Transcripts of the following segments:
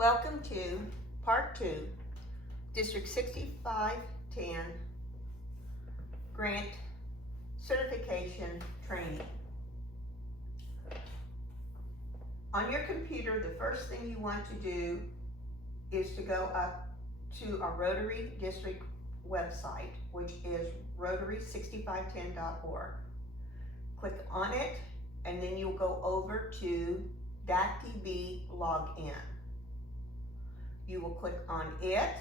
Welcome to Part 2, District 6510 Grant Certification Training. On your computer, the first thing you want to do is to go up to our Rotary District website, which is rotary6510.org. Click on it, and then you'll go over to DACdb login. You will click on it,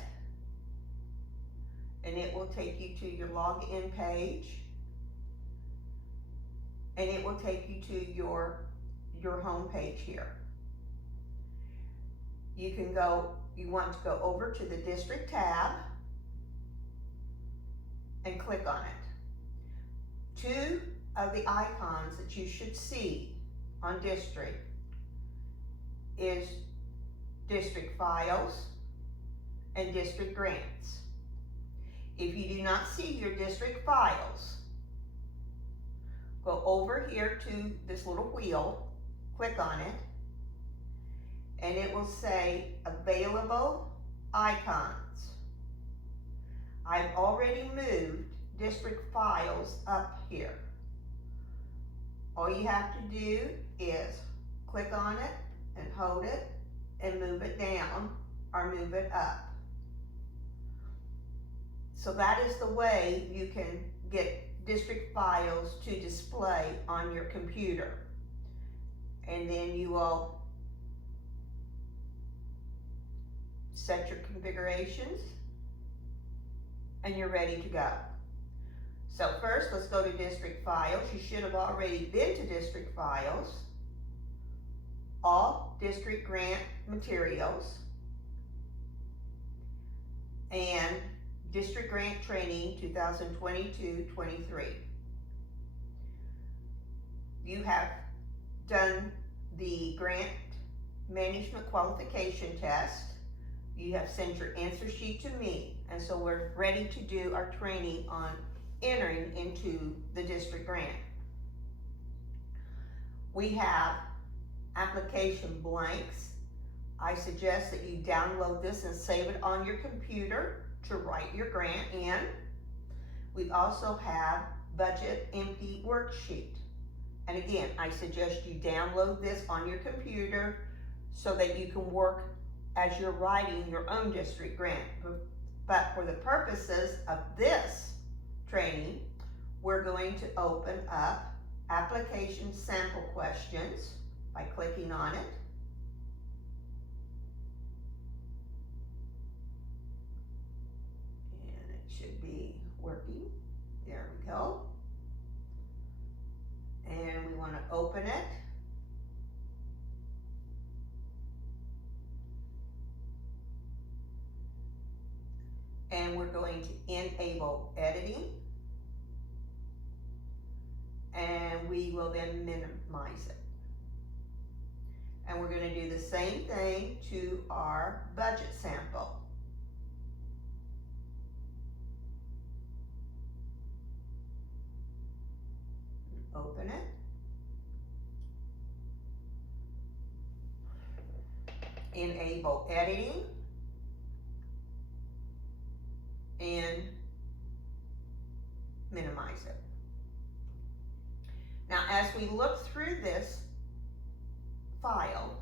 and it will take you to your login page, and it will take you to your home page here. You want to go over to the district tab and click on it. Two of the icons that you should see on district is district files and district grants. If you do not see your district files, go over here to this little wheel, click on it, and it will say available icons. I've already moved district files up here. All you have to do is click on it and hold it and move it down or move it up. So that is the way you can get district files to display on your computer. And then you will set your configurations and you're ready to go. So first, let's go to district files. You should have already been to district files. All district grant materials and district grant training 2022-23. You have done the grant management qualification test. You have sent your answer sheet to me, and so we're ready to do our training on entering into the district grant. We have application blanks. I suggest that you download this and save it on your computer to write your grant in. We also have budget empty worksheet. And again, I suggest you download this on your computer so that you can work as you're writing your own district grant. But for the purposes of this training, we're going to open up application sample questions by clicking on it. And it should be working. There we go. And we want to open it. And we're going to enable editing. And we will then minimize it. And we're going to do the same thing to our budget sample. Open it. Enable editing. And minimize it. Now, as we look through this file,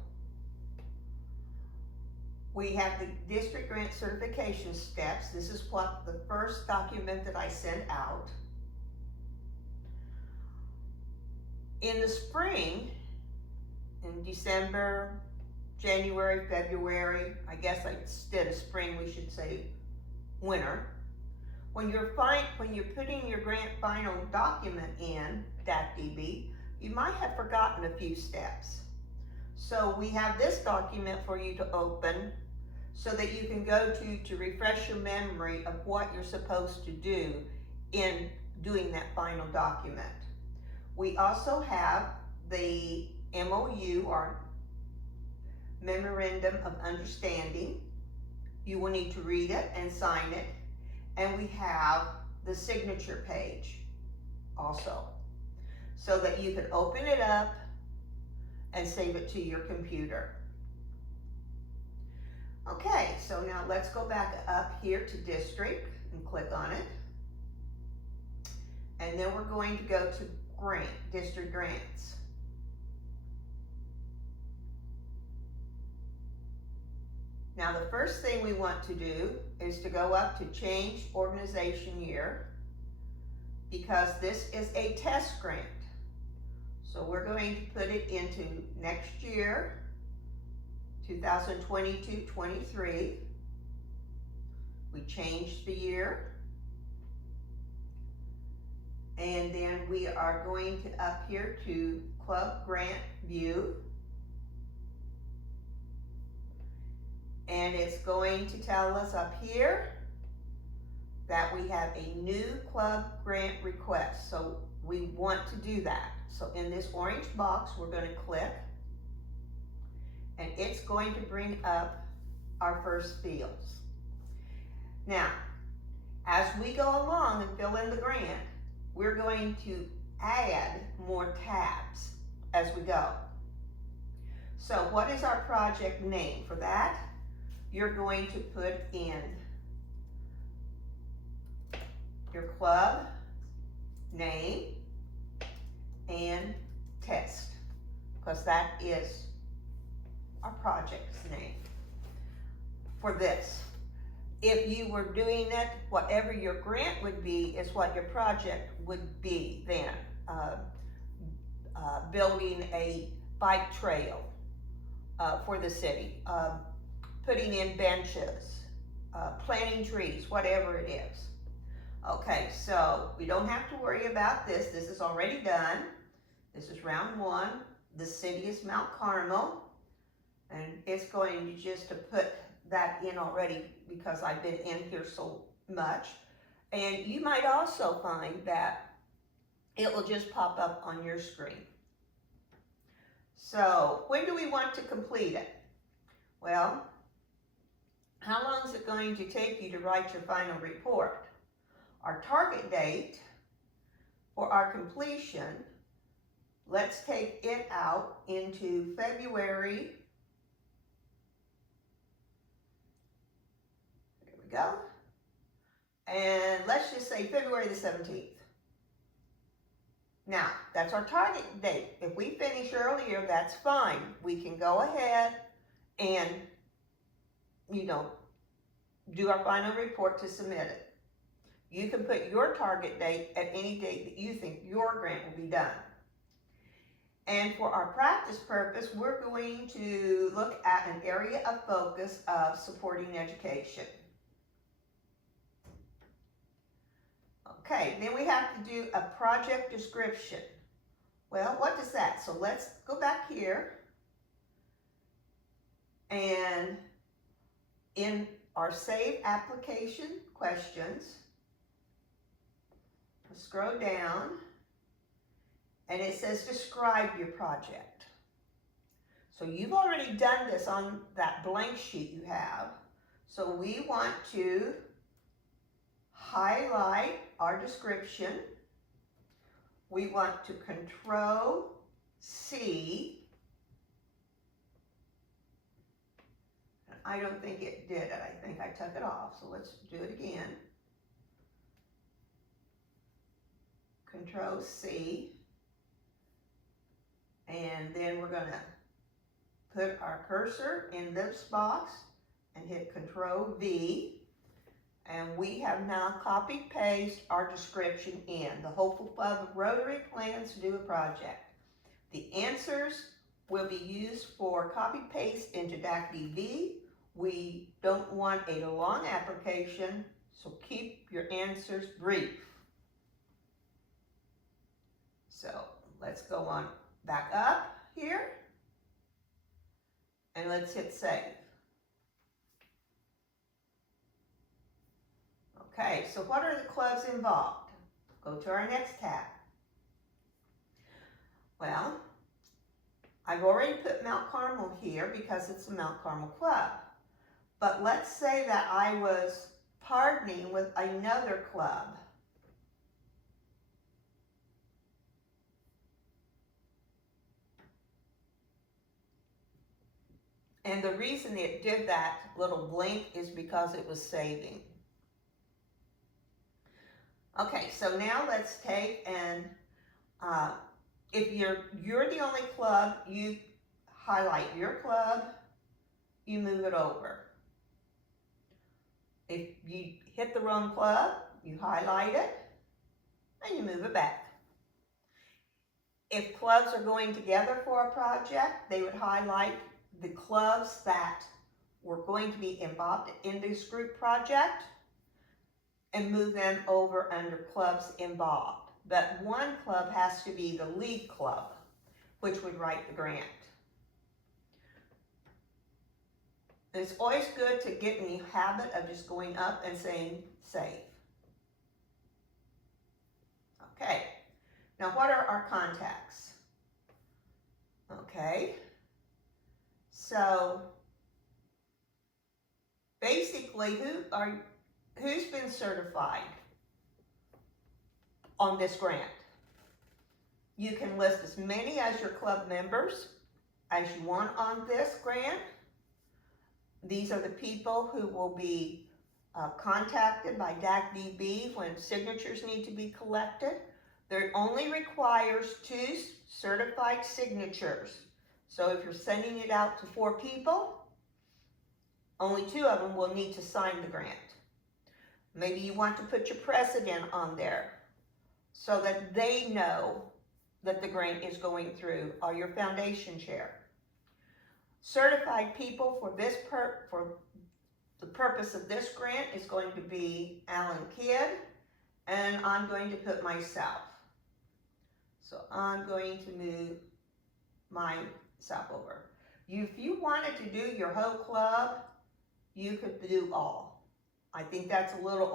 we have the district grant certification steps. This is what the first document that I sent out. In the spring, in December, January, February, I guess instead of spring we should say winter. When you're putting your grant final document in DACdb, you might have forgotten a few steps. So we have this document for you to open so that you can go to refresh your memory of what you're supposed to do in doing that final document. We also have the MOU, or Memorandum of Understanding. You will need to read it and sign it. And we have the signature page also, so that you can open it up and save it to your computer. Okay, so now let's go back up here to district and click on it. And then we're going to go to grant, district grants. Now the first thing we want to do is to go up to change organization year, because this is a test grant. So we're going to put it into next year, 2022-23. We changed the year. And then we are going to up here to Club Grant View. And it's going to tell us up here that we have a new club grant request. So we want to do that. So in this orange box, we're going to click, and it's going to bring up our first fields. Now, as we go along and fill in the grant, we're going to add more tabs as we go. So what is our project name? For that, you're going to put in your club name and test, because that is our project's name for this. If you were doing it, whatever your grant would be is what your project would be then. Building a bike trail for the city, putting in benches, planting trees, whatever it is. Okay, so we don't have to worry about this. This is already done. This is round one. The city is Mount Carmel, and it's going to just to put that in already because I've been in here so much. And you might also find that it will just pop up on your screen. So when do we want to complete it? Well, how long is it going to take you to write your final report? Our target date for our completion, let's take it out into February. There we go. And let's just say February the 17th. Now, that's our target date. If we finish earlier, that's fine. We can go ahead and, do our final report to submit it. You can put your target date at any date that you think your grant will be done. And for our practice purpose, we're going to look at an area of focus of supporting education. Okay, then we have to do a project description. Well, what is that? So let's go back here, and in our Save Application Questions, scroll down, and it says describe your project. So you've already done this on that blank sheet you have. So we want to highlight our description. We want to Control C. I don't think it did it. I think I took it off. So let's do it again. Control C. And then we're going to put our cursor in this box and hit Control V. And we have now copy paste our description in. The Hopeful Club of Rotary plans to do a project. The answers will be used for copy paste into DACdb. We don't want a long application, so keep your answers brief. So let's go on back up here, and let's hit save. Okay, so what are the clubs involved? Go to our next tab. Well, I've already put Mount Carmel here because it's a Mount Carmel club. But let's say that I was partnering with another club. And the reason it did that little blink is because it was saving. Okay, so now let's take and if you're the only club, you highlight your club, you move it over. If you hit the wrong club, you highlight it and you move it back. If clubs are going together for a project, they would highlight the clubs that were going to be involved in this group project and move them over under clubs involved. But one club has to be the lead club, which would write the grant. It's always good to get in the habit of just going up and saying save. Okay, now what are our contacts? Okay, so basically who's been certified on this grant? You can list as many as your club members as you want on this grant. These are the people who will be contacted by DACdb when signatures need to be collected. There only requires 2 certified signatures. So if you're sending it out to 4 people, only 2 of them will need to sign the grant. Maybe you want to put your president on there so that they know that the grant is going through, or your foundation chair. Certified people for the purpose of this grant is going to be Alan Kidd, and I'm going to put myself. So I'm going to move myself over. If you wanted to do your whole club, you could do all. I think that's a little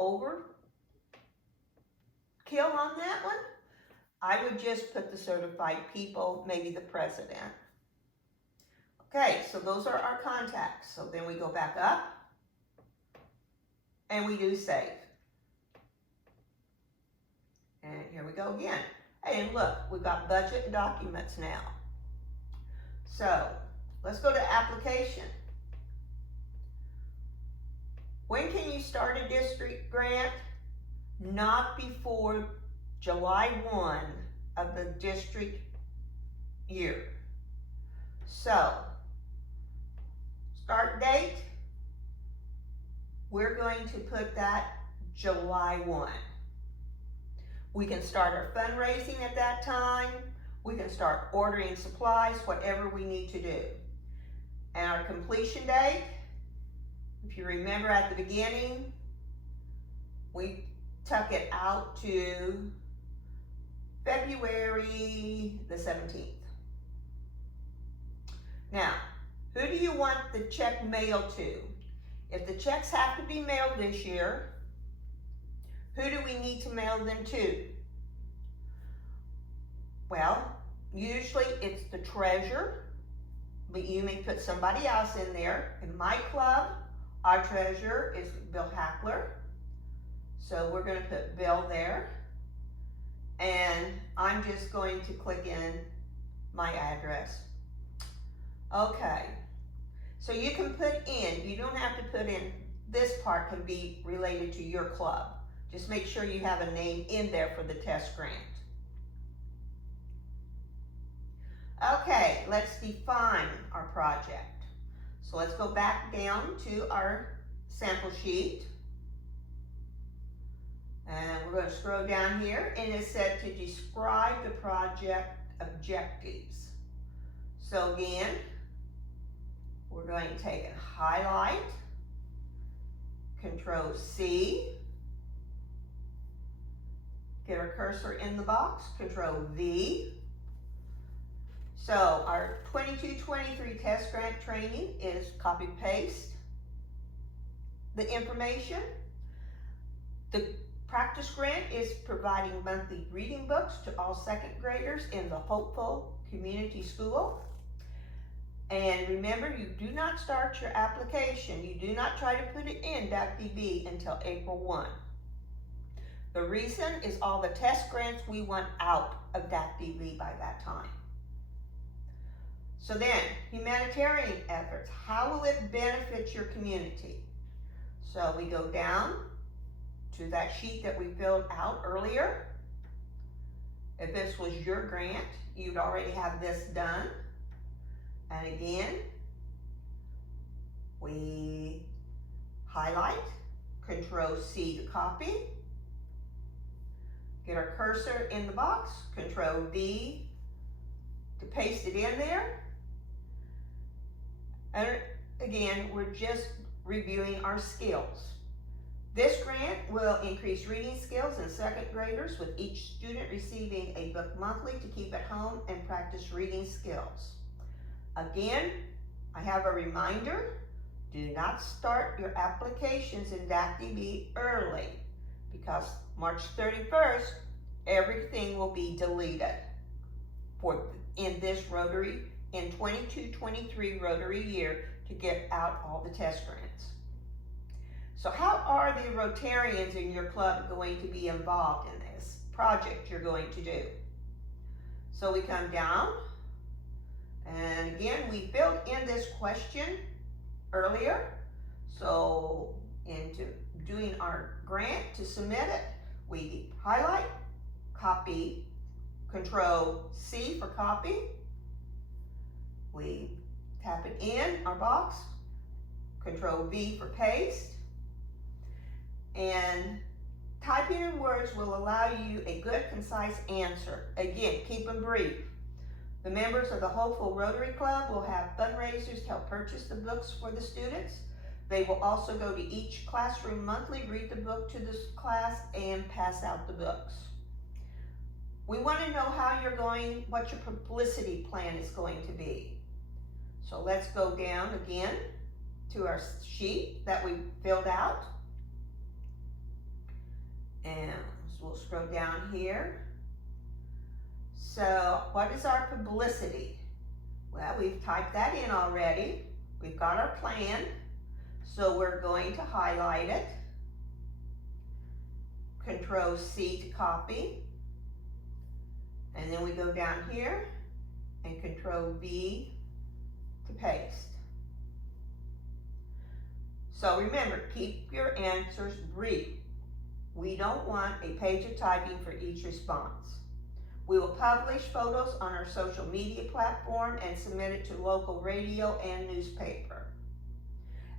overkill on that one. I would just put the certified people, maybe the president. Okay, so those are our contacts. So then we go back up and we do save. And here we go again. Hey, and look, we've got budget and documents now. So let's go to application. When can you start a district grant? Not before July 1 of the district year. So, start date, we're going to put that July 1. We can start our fundraising at that time. We can start ordering supplies, whatever we need to do. And our completion date, if you remember at the beginning, we tuck it out to February the 17th. Now, who do you want the check mailed to? If the checks have to be mailed this year, who do we need to mail them to? Well, usually it's the treasurer, but you may put somebody else in there. In my club, our treasurer is Bill Hackler. So we're going to put Bill there. And I'm just going to click in my address. Okay. So you can put in, you don't have to put in, this part can be related to your club. Just make sure you have a name in there for the test grant. Okay, let's define our project. So let's go back down to our sample sheet. And we're going to scroll down here, and it said to describe the project objectives. So again, we're going to take and highlight, Control C, get our cursor in the box, Control V. So our 22-23 test grant training is copy paste the information. The practice grant is providing monthly reading books to all second graders in the Hopeful Community School. And remember, you do not start your application. You do not try to put it in DACdb until April 1. The reason is all the test grants we want out of DACdb by that time. So then, humanitarian efforts. How will it benefit your community? So we go down to that sheet that we filled out earlier. If this was your grant, you'd already have this done. And again, we highlight, Control C to copy, get our cursor in the box, Control D to paste it in there. And again, we're just reviewing our skills. This grant will increase reading skills in second graders, with each student receiving a book monthly to keep at home and practice reading skills. Again, I have a reminder, do not start your applications in DACdb early, because March 31st, everything will be deleted in this Rotary, in 22-23 Rotary year, to get out all the test grants. So how are the Rotarians in your club going to be involved in this project you're going to do? So we come down, and again, we filled in this question earlier. So into doing our grant to submit it, we highlight, copy, Control C for copy. We tap it in our box, Control V for paste. And typing in words will allow you a good, concise answer. Again, keep them brief. The members of the Hopeful Rotary Club will have fundraisers to help purchase the books for the students. They will also go to each classroom monthly, read the book to this class, and pass out the books. We want to know what your publicity plan is going to be. So let's go down again to our sheet that we filled out. And we'll scroll down here. So what is our publicity? Well, we've typed that in already. We've got our plan. So we're going to highlight it. Control C to copy. And then we go down here and Control V to paste. So remember, keep your answers brief. We don't want a page of typing for each response. We will publish photos on our social media platform and submit it to local radio and newspaper.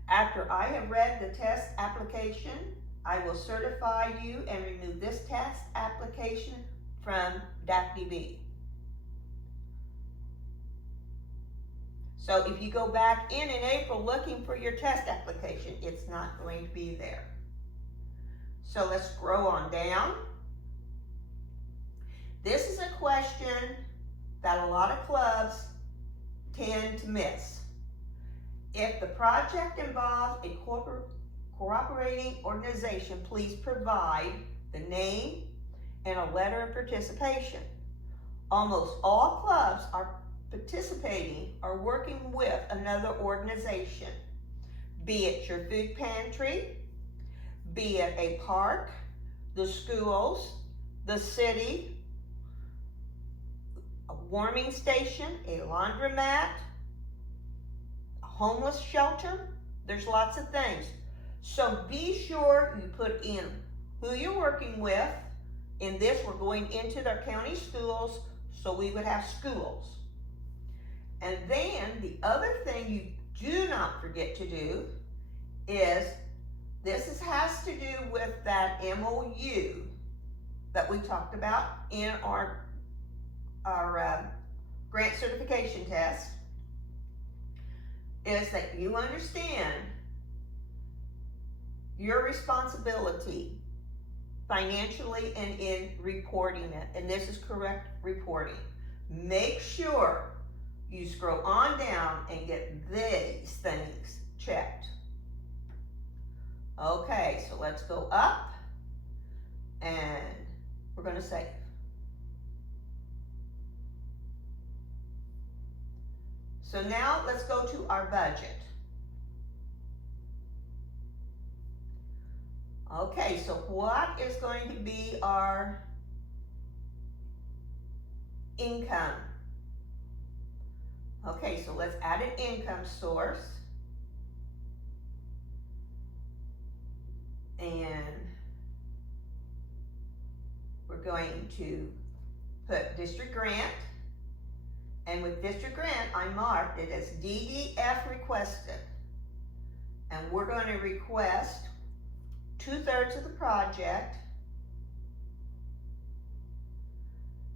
After I have read the test application, I will certify you and remove this test application from DACdb. So if you go back in April looking for your test application, it's not going to be there. So let's scroll on down. This is a question that a lot of clubs tend to miss. If the project involves a cooperating organization, please provide the name and a letter of participation. Almost all clubs are participating or working with another organization, be it your food pantry, be it a park, the schools, the city, a warming station, a laundromat, a homeless shelter. There's lots of things. So be sure you put in who you're working with. In this, we're going into their county schools, so we would have schools. And then the other thing you do not forget to do is has to do with that MOU that we talked about in our grant certification test, is that you understand your responsibility financially and in reporting it. And this is correct reporting. Make sure you scroll on down and get these things checked. Okay, so let's go up and we're going to save. So now let's go to our budget. Okay, so what is going to be our income? Okay, so let's add an income source. And we're going to put district grant. And with district grant, I marked it as DDF requested. And we're going to request 2/3 of the project,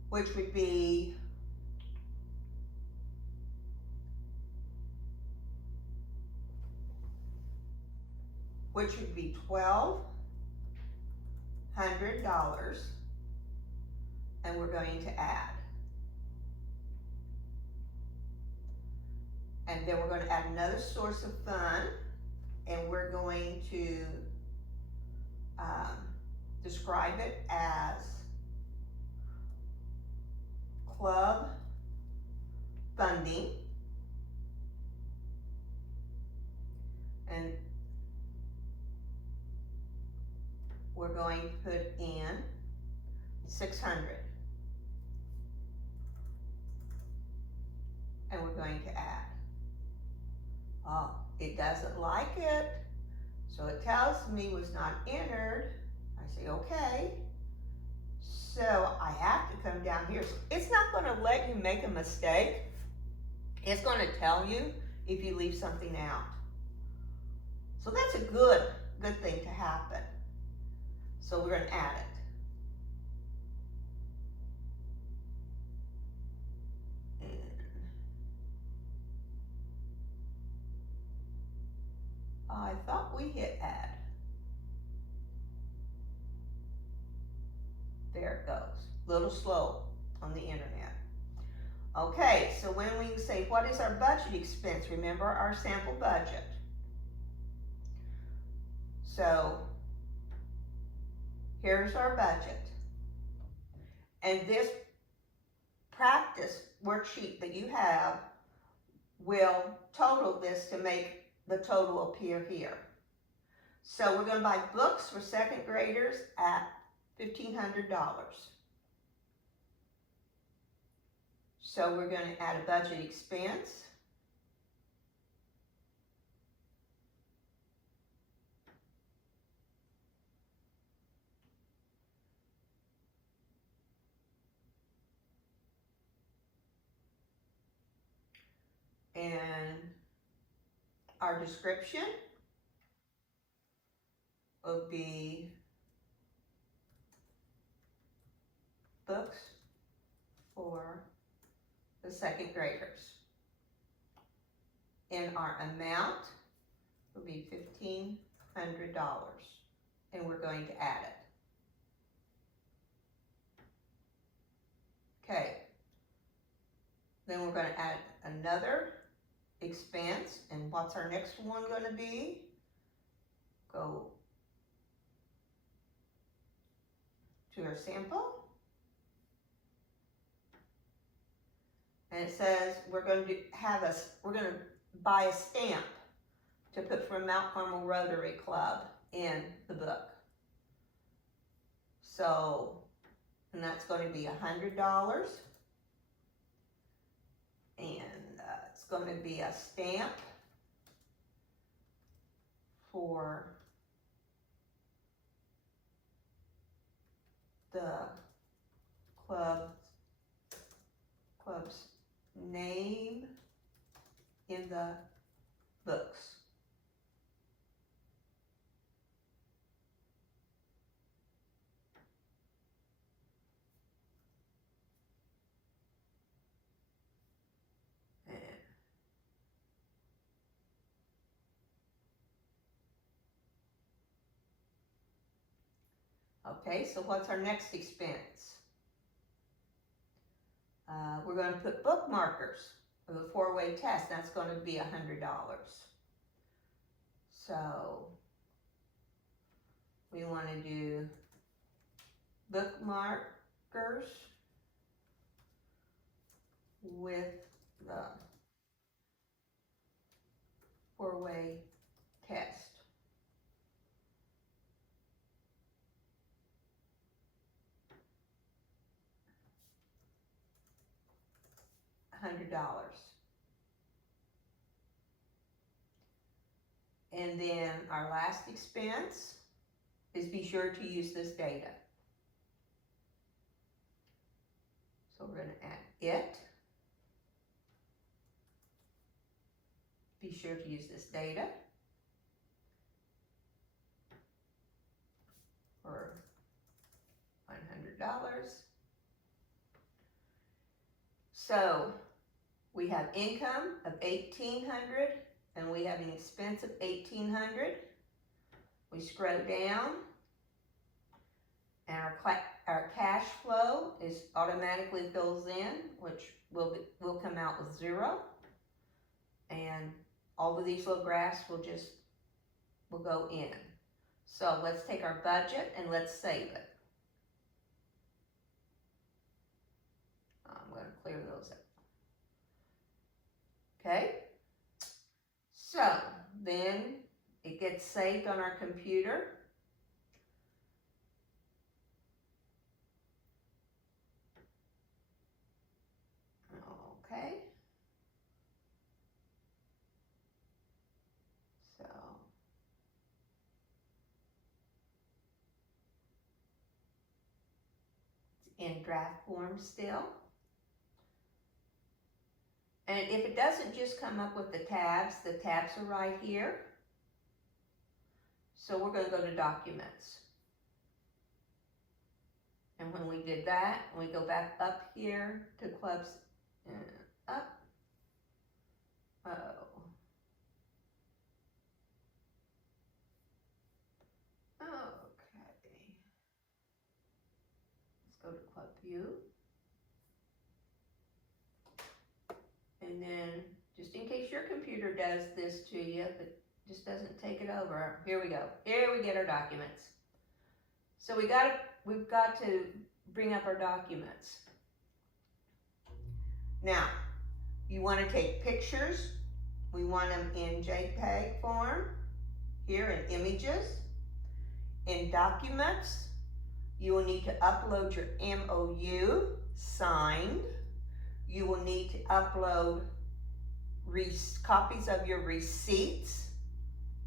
which would be $1,200, and we're going to add. And then we're going to add another source of fund, and we're going to describe it as club funding. And we're going to put in 600. And we're going to add. Oh, it doesn't like it. So it tells me was not entered. I say, okay. So I have to come down here. So it's not going to let you make a mistake. It's going to tell you if you leave something out. So that's a good thing to happen. So we're going to add it. I thought we hit add. There it goes. A little slow on the internet. Okay, so when we say what is our budget expense, remember our sample budget. So here's our budget. And this practice worksheet that you have will total this to make the total appear here. So we're going to buy books for second graders at $1,500. So we're going to add a budget expense. And our description will be books for the second graders. And our amount will be $1,500. And we're going to add it. Okay. Then we're going to add another expense. And what's our next one going to be? Go to our sample. And it says we're going to buy a stamp to put from Mount Carmel Rotary Club in the book. So, and that's going to be $100. And it's going to be a stamp for the club's name in the books. Okay, so what's our next expense? We're going to put bookmarkers for the 4-way test. That's going to be $100. So we want to do bookmarkers with the 4-way test. $100. And then our last expense is be sure to use this data. So we're going to add it. Be sure to use this data for $100. So we have income of $1,800 and we have an expense of $1,800. We scroll down and our cash flow is automatically fills in, which will come out with 0. And all of these little graphs will go in. So let's take our budget and let's save it. I'm going to clear those out. Okay, so then it gets saved on our computer. Okay, so it's in draft form still. And if it doesn't just come up with the tabs are right here. So we're going to go to Documents. And when we did that, we go back up here to Clubs, up. Oh. Okay. Let's go to Club View. And then, just in case your computer does this to you, but just doesn't take it over, here we go. Here we get our documents. So we've got to bring up our documents. Now, you want to take pictures. We want them in JPEG form, here in Images. In Documents, you will need to upload your MOU signed. You will need to upload copies of your receipts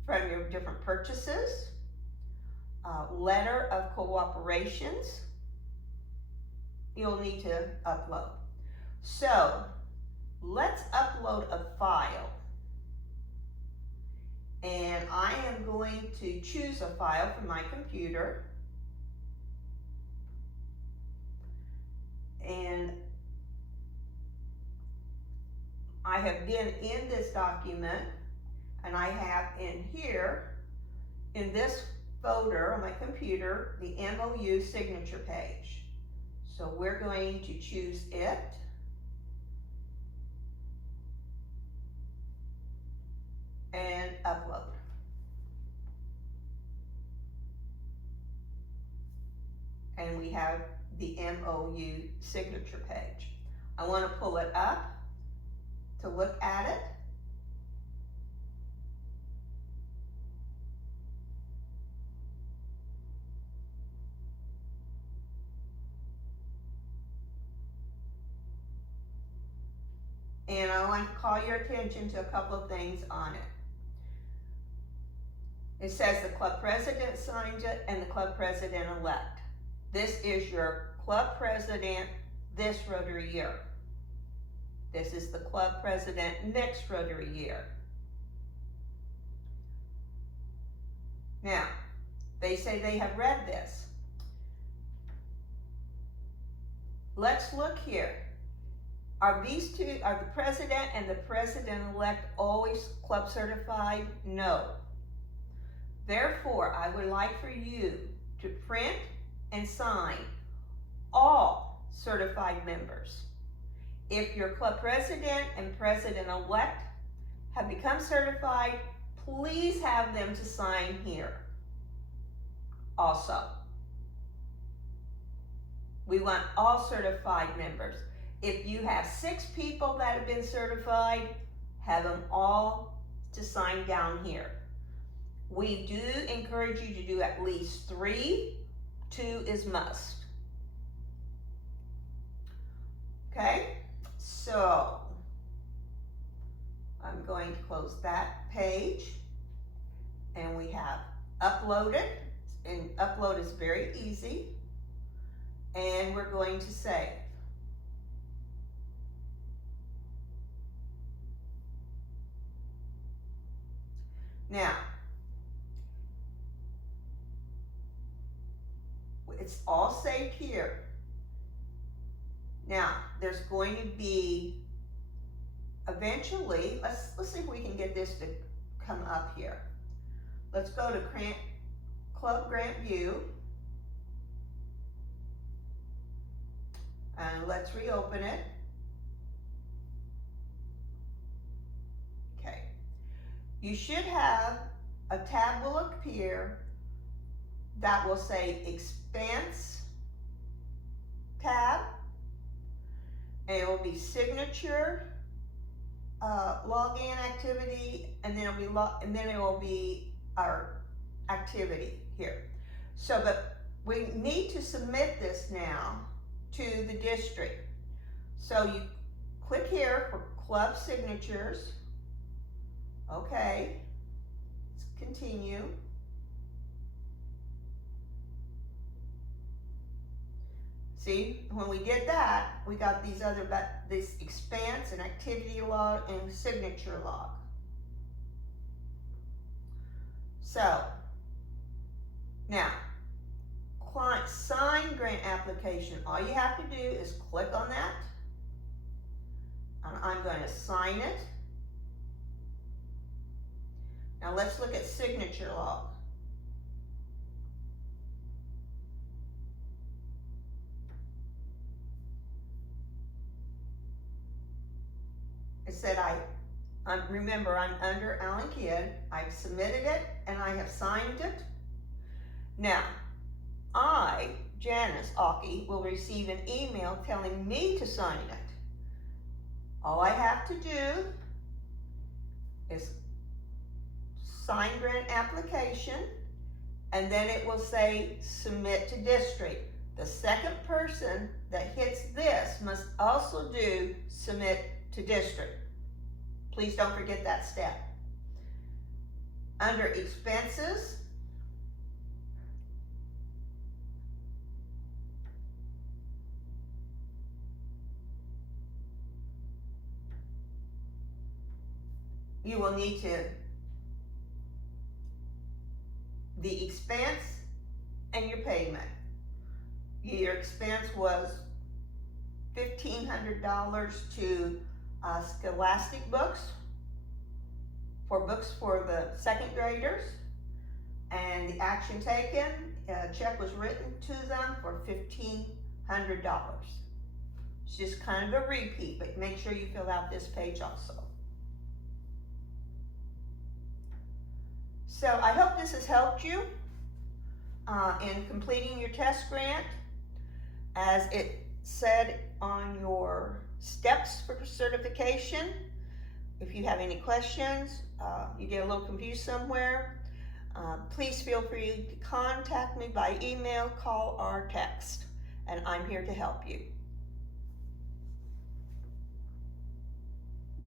from your different purchases, letter of cooperations you'll need to upload. So let's upload a file. And I am going to choose a file from my computer. And I have been in this document, and I have in here, in this folder on my computer, the MOU signature page. So we're going to choose it. And upload. And we have the MOU signature page. I want to pull it up to look at it. And I want to call your attention to a couple of things on it. It says the club president signs it and the club president-elect. This is your club president this Rotary year. This is the club president next Rotary year. Now, they say they have read this. Let's look here. Are these two, are the president and the president-elect always club certified? No. Therefore, I would like for you to print and sign all certified members. If your club president and president-elect have become certified, please have them to sign here also. We want all certified members. If you have 6 people that have been certified, have them all to sign down here. We do encourage you to do at least 3. 2 is must. Okay, so I'm going to close that page. we have uploaded, and upload is very easy, and we're going to save. Now, it's all saved here. Now, there's going to be, eventually, let's see if we can get this to come up here. Let's go to Club Grant View, and let's reopen it. Okay, you should have a tab will appear that will say Expense tab, and it will be Signature, login activity, and then it will be our activity here. So, but we need to submit this now to the district. So you click here for club signatures. Okay, let's continue. See, when we did that, we got these other, this expense and activity log and signature log. So, now, client sign grant application. All you have to do is click on that, and I'm going to sign it. Now let's look at signature log. It said remember, I'm under Alan Kidd. I've submitted it and I have signed it. Now, I, Janice Aki, will receive an email telling me to sign it. All I have to do is sign grant application, and then it will say submit to district. The second person that hits this must also do submit to district. Please don't forget that step. Under expenses, you will need the expense and your payment. Your expense was $1,500 to Scholastic Books for the second graders, and the action taken, a check was written to them for $1,500. It's just kind of a repeat, but make sure you fill out this page also. So I hope this has helped you in completing your test grant. As it said on your steps for certification, if you have any questions, you get a little confused somewhere, please feel free to contact me by email, call, or text, and I'm here to help you.